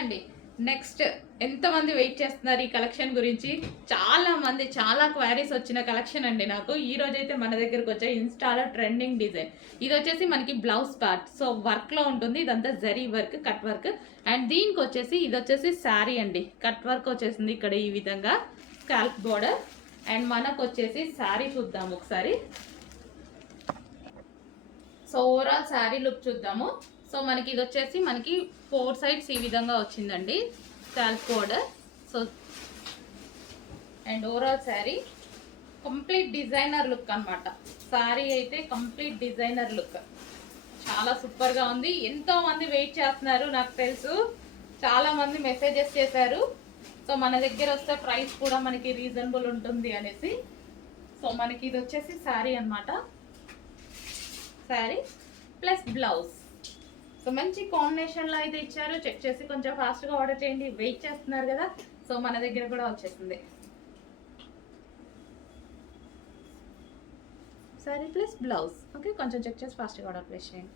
అండి నెక్స్ట్ ఎంతమంది వెయిట్ చేస్తున్నారు ఈ కలెక్షన్ గురించి? చాలా మంది చాలా క్వారీస్ వచ్చిన కలెక్షన్ అండి నాకు. ఈ రోజైతే మన దగ్గరకు వచ్చే ఇన్స్టాలో ట్రెండింగ్ డిజైన్ ఇది వచ్చేసి మనకి బ్లౌజ్ పార్ట్ సో వర్క్లో ఉంటుంది. ఇదంతా zari work cut work and దీనికి వచ్చేసి ఇది వచ్చేసి శారీ అండి. కట్ వర్క్ వచ్చేసింది ఇక్కడ ఈ విధంగా. స్కాల్ప్ బోర్డర్ అండ్ మనకు వచ్చేసి శారీ చూద్దాం ఒకసారి. సో ఓవరాల్ శారీ లుక్ చూద్దాము. సో మనకి ఇది వచ్చేసి మనకి ఫోర్ సైడ్స్ ఈ విధంగా వచ్చిందండి. Scallop border so and overall sari complete designer look అనమాట శారీ అయితే కంప్లీట్ డిజైనర్ లుక్ చాలా సూపర్గా ఉంది. ఎంతో మంది వెయిట్ చేస్తున్నారు నాకు తెలుసు. చాలా మంది మెసేజెస్ చేశారు. సో మన దగ్గర వస్తే ప్రైస్ కూడా మనకి రీజనబుల్ ఉంటుంది అనేసి. సో మనకి ఇది వచ్చేసి శారీ అన్నమాట. Sari plus blouse. సో మంచి కాంబినేషన్లో అయితే ఇచ్చారు. చెక్ చేసి కొంచెం ఫాస్ట్గా ఆర్డర్ చేయండి. వెయిట్ చేస్తున్నారు కదా. సో మన దగ్గర కూడా వచ్చేసింది. శారీ ప్లస్ బ్లౌజ్ ఓకే కొంచెం చెక్ చేసి ఫాస్ట్గా ఆర్డర్ ప్లేస్ చేయండి.